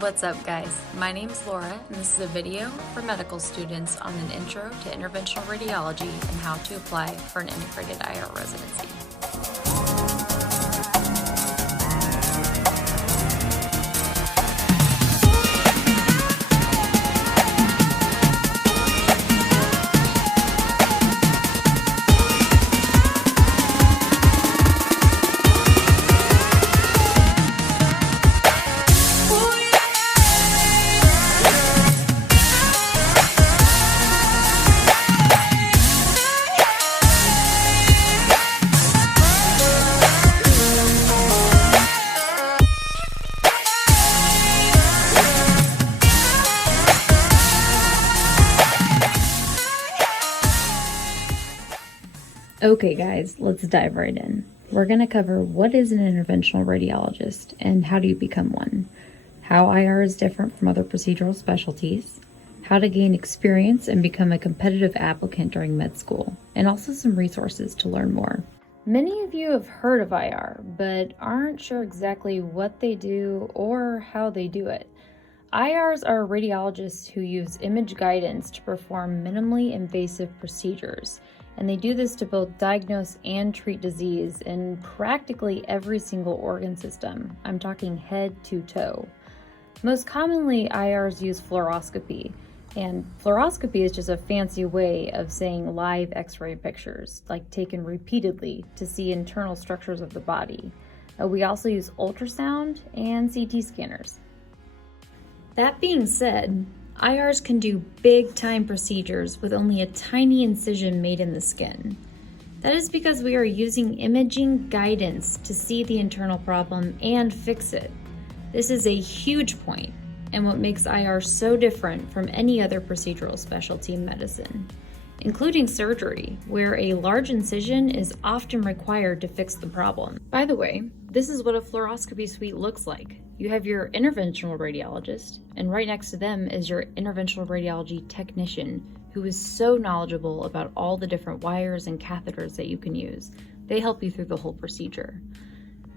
What's up, guys? My name's Laura, and this is a video for medical students on an intro to interventional radiology and how to apply for an integrated IR residency. Okay guys, let's dive right in. We're going to cover what is an interventional radiologist and how do you become one, how IR is different from other procedural specialties, how to gain experience and become a competitive applicant during med school, and also some resources to learn more. Many of you have heard of IR, but aren't sure exactly what they do or how they do it. IRs are radiologists who use image guidance to perform minimally invasive procedures, and they do this to both diagnose and treat disease in practically every single organ system. I'm talking head to toe. Most commonly, IRs use fluoroscopy, and fluoroscopy is just a fancy way of saying live X-ray pictures, like taken repeatedly to see internal structures of the body. We also use ultrasound and CT scanners. That being said, IRs can do big-time procedures with only a tiny incision made in the skin. That is because we are using imaging guidance to see the internal problem and fix it. This is a huge point, and what makes IR so different from any other procedural specialty in medicine, including surgery, where a large incision is often required to fix the problem. By the way, this is what a fluoroscopy suite looks like. You have your interventional radiologist, and right next to them is your interventional radiology technician, who is so knowledgeable about all the different wires and catheters that you can use. They help you through the whole procedure.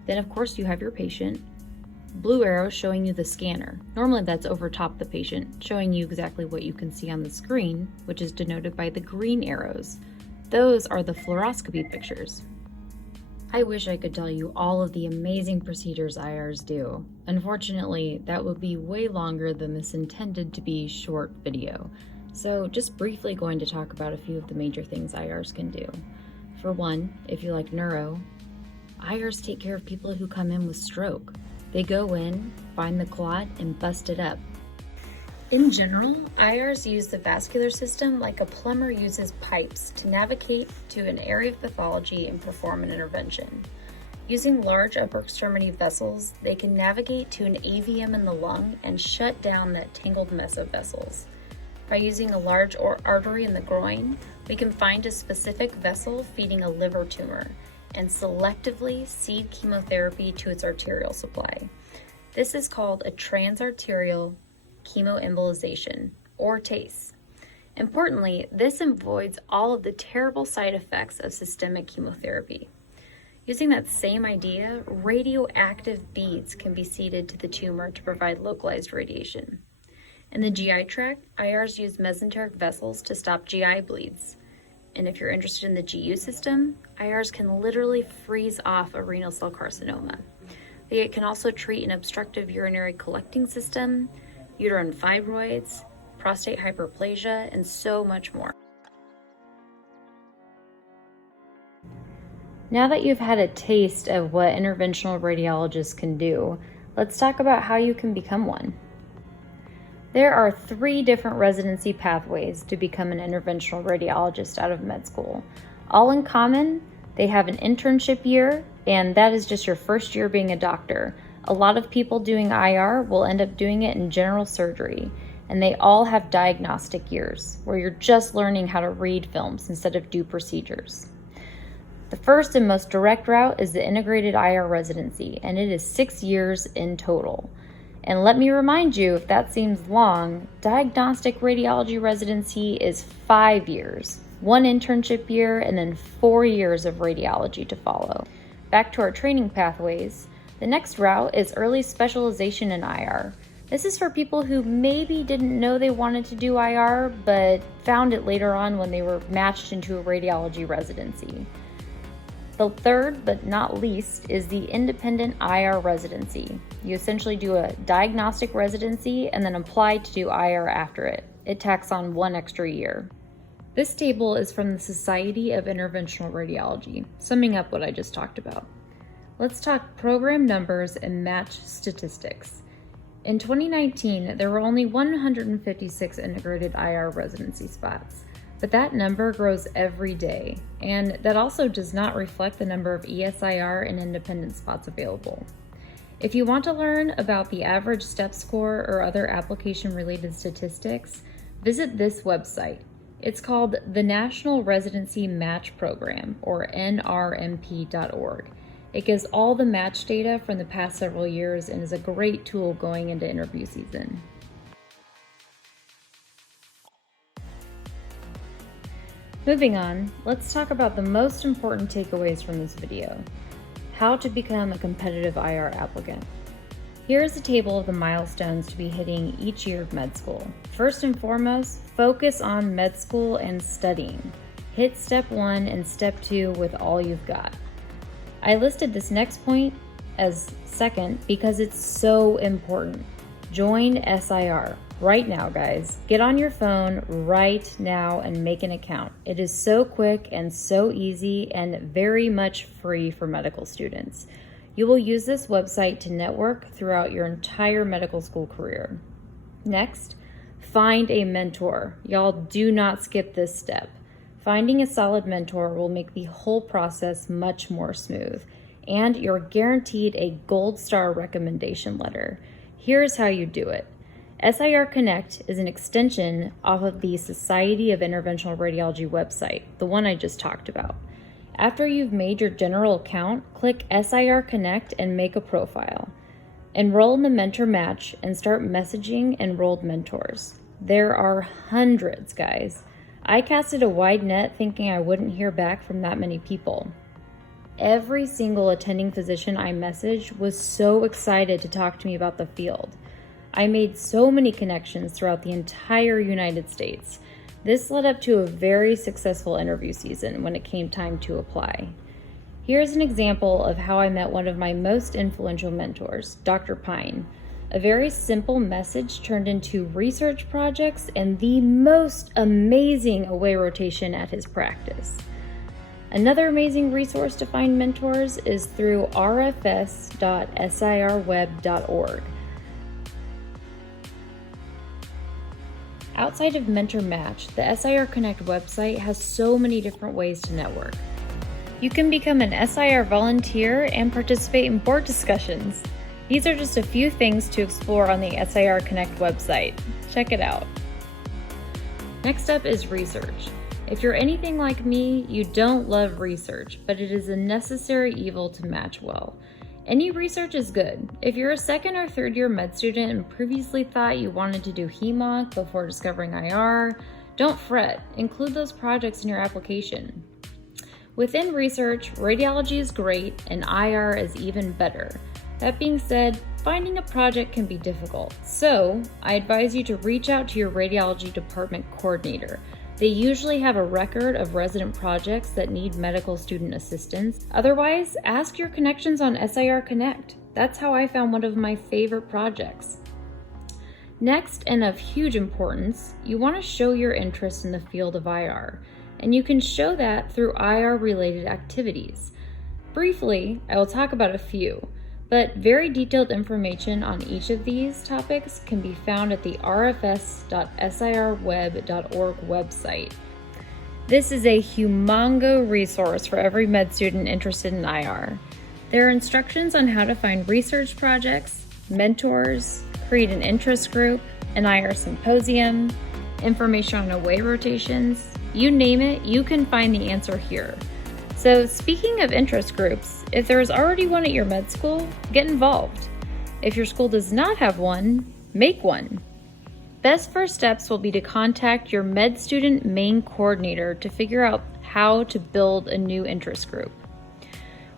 Then, of course, you have your patient. Blue arrow showing you the scanner. Normally that's over top the patient, showing you exactly what you can see on the screen, which is denoted by the green arrows. Those are the fluoroscopy pictures. I wish I could tell you all of the amazing procedures IRs do. Unfortunately, that would be way longer than this intended to be short video. So just briefly going to talk about a few of the major things IRs can do. For one, if you like neuro, IRs take care of people who come in with stroke. They go in, find the clot, and bust it up. In general, IRs use the vascular system like a plumber uses pipes to navigate to an area of pathology and perform an intervention. Using large upper extremity vessels, they can navigate to an AVM in the lung and shut down that tangled mess of vessels. By using a large artery in the groin, we can find a specific vessel feeding a liver tumor and selectively seed chemotherapy to its arterial supply. This is called a transarterial chemoembolization, or TACE. Importantly, this avoids all of the terrible side effects of systemic chemotherapy. Using that same idea, radioactive beads can be seeded to the tumor to provide localized radiation. In the GI tract, IRs use mesenteric vessels to stop GI bleeds. And if you're interested in the GU system, IRs can literally freeze off a renal cell carcinoma. They can also treat an obstructive urinary collecting system, uterine fibroids, prostate hyperplasia, and so much more. Now that you've had a taste of what interventional radiologists can do, let's talk about how you can become one. There are 3 different residency pathways to become an interventional radiologist out of med school. All in common, they have an internship year, and that is just your first year being a doctor. A lot of people doing IR will end up doing it in general surgery, and they all have diagnostic years, where you're just learning how to read films instead of do procedures. The first and most direct route is the integrated IR residency, and it is 6 years in total. And let me remind you, if that seems long, diagnostic radiology residency is 5 years, 1 internship year, and then 4 years of radiology to follow. Back to our training pathways, the next route is early specialization in IR. This is for people who maybe didn't know they wanted to do IR, but found it later on when they were matched into a radiology residency. The third, but not least, is the independent IR residency. You essentially do a diagnostic residency and then apply to do IR after it. It tacks on 1 extra year. This table is from the Society of Interventional Radiology, summing up what I just talked about. Let's talk program numbers and match statistics. In 2019, there were only 156 integrated IR residency spots, but that number grows every day, and that also does not reflect the number of ESIR and independent spots available. If you want to learn about the average step score or other application-related statistics, visit this website. It's called the National Residency Match Program, or nrmp.org. It gives all the match data from the past several years and is a great tool going into interview season. Moving on, let's talk about the most important takeaways from this video. How to become a competitive IR applicant. Here is a table of the milestones to be hitting each year of med school. First and foremost, focus on med school and studying. Hit step 1 and step 2 with all you've got. I listed this next point as second because it's so important. Join SIR right now, guys. Get on your phone right now and make an account. It is so quick and so easy and very much free for medical students. You will use this website to network throughout your entire medical school career. Next, find a mentor. Y'all do not skip this step. Finding a solid mentor will make the whole process much more smooth, and you're guaranteed a gold star recommendation letter. Here's how you do it. SIR Connect is an extension off of the Society of Interventional Radiology website, the one I just talked about. After you've made your general account, click SIR Connect and make a profile. Enroll in the mentor match and start messaging enrolled mentors. There are hundreds, guys. I casted a wide net thinking I wouldn't hear back from that many people. Every single attending physician I messaged was so excited to talk to me about the field. I made so many connections throughout the entire United States. This led up to a very successful interview season when it came time to apply. Here's an example of how I met one of my most influential mentors, Dr. Pine. A very simple message turned into research projects and the most amazing away rotation at his practice. Another amazing resource to find mentors is through rfs.sirweb.org. Outside of Mentor Match, the SIR Connect website has so many different ways to network. You can become an SIR volunteer and participate in board discussions. These are just a few things to explore on the SIR Connect website. Check it out. Next up is research. If you're anything like me, you don't love research, but it is a necessary evil to match well. Any research is good. If you're a second or third year med student and previously thought you wanted to do HEMONC before discovering IR, don't fret. Include those projects in your application. Within research, radiology is great and IR is even better. That being said, finding a project can be difficult, so I advise you to reach out to your radiology department coordinator. They usually have a record of resident projects that need medical student assistance. Otherwise, ask your connections on SIR Connect. That's how I found one of my favorite projects. Next, and of huge importance, you want to show your interest in the field of IR, and you can show that through IR-related activities. Briefly, I will talk about a few, but very detailed information on each of these topics can be found at the rfs.sirweb.org website. This is a humongo resource for every med student interested in IR. There are instructions on how to find research projects, mentors, create an interest group, an IR symposium, information on away rotations. You name it, you can find the answer here. So speaking of interest groups, if there is already one at your med school, get involved. If your school does not have one, make one. Best first steps will be to contact your med student main coordinator to figure out how to build a new interest group.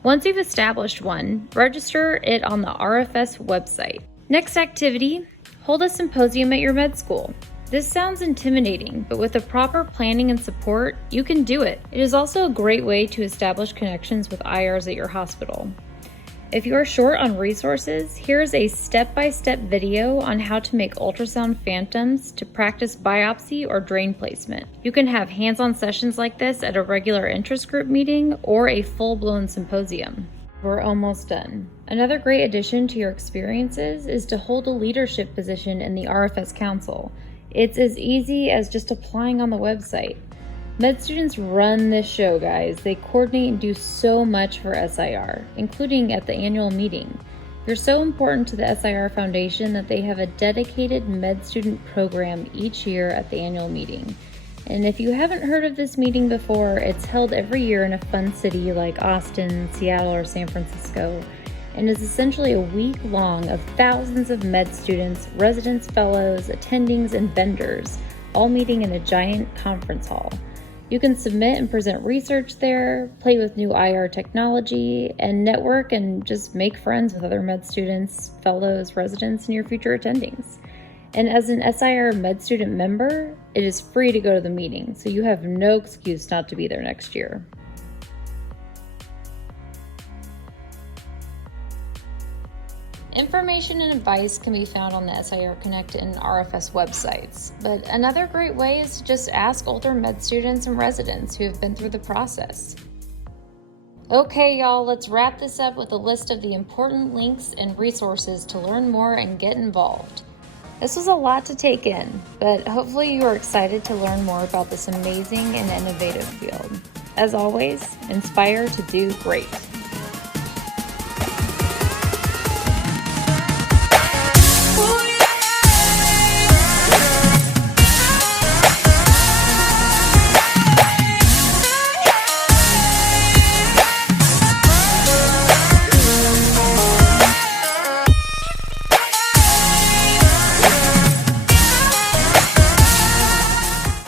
Once you've established one, register it on the RFS website. Next activity, Hold a symposium at your med school. This sounds intimidating, but with the proper planning and support, you can do it. It is also a great way to establish connections with IRs at your hospital. If you are short on resources, here's a step-by-step video on how to make ultrasound phantoms to practice biopsy or drain placement. You can have hands-on sessions like this at a regular interest group meeting or a full-blown symposium. We're almost done. Another great addition to your experiences is to hold a leadership position in the RFS Council. It's as easy as just applying on the website. Med students run this show, guys. They coordinate and do so much for SIR, including at the annual meeting. You're so important to the SIR Foundation that they have a dedicated med student program each year at the annual meeting. And if you haven't heard of this meeting before, it's held every year in a fun city like Austin, Seattle, or San Francisco, and is essentially a week long of thousands of med students, residents, fellows, attendings, and vendors, all meeting in a giant conference hall. You can submit and present research there, play with new IR technology, and network and just make friends with other med students, fellows, residents, and your future attendings. And as an SIR med student member, it is free to go to the meeting, so you have no excuse not to be there next year. Information and advice can be found on the SIR Connect and RFS websites, but another great way is to just ask older med students and residents who have been through the process. Okay, y'all, let's wrap this up with a list of the important links and resources to learn more and get involved. This was a lot to take in, but hopefully you are excited to learn more about this amazing and innovative field. As always, inspire to do great.